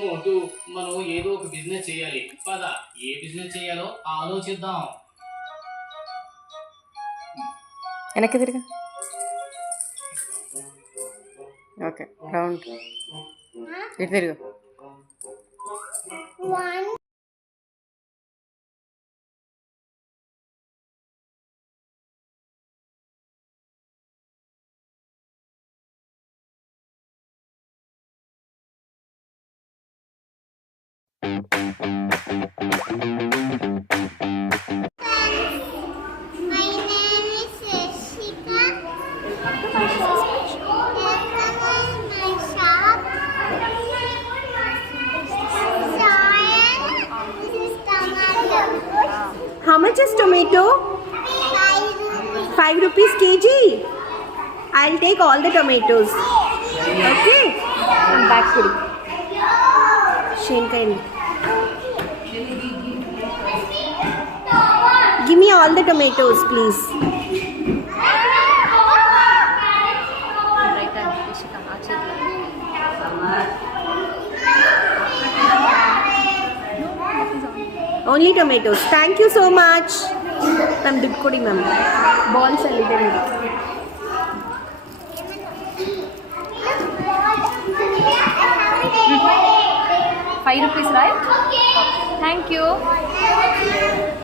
మోటు మనం ఏదో ఒక బిజినెస్ చేయాలి. పద, ఏ బిజినెస్ చేయాలో ఆలోచిద్దాం. వెనక్కి తిరిగా. ఓకే, రౌండ్ ఇటు తిరుగు. How much is tomato? 5 rupees kg. I'll take all the tomatoes. Okay? I'm back to it. Shenkaini. Give me all the tomatoes, please. Only tomatoes. Thank you so much. Ma'am, did kodi ma'am. Balls are little. 5 rupees, right? Thank you.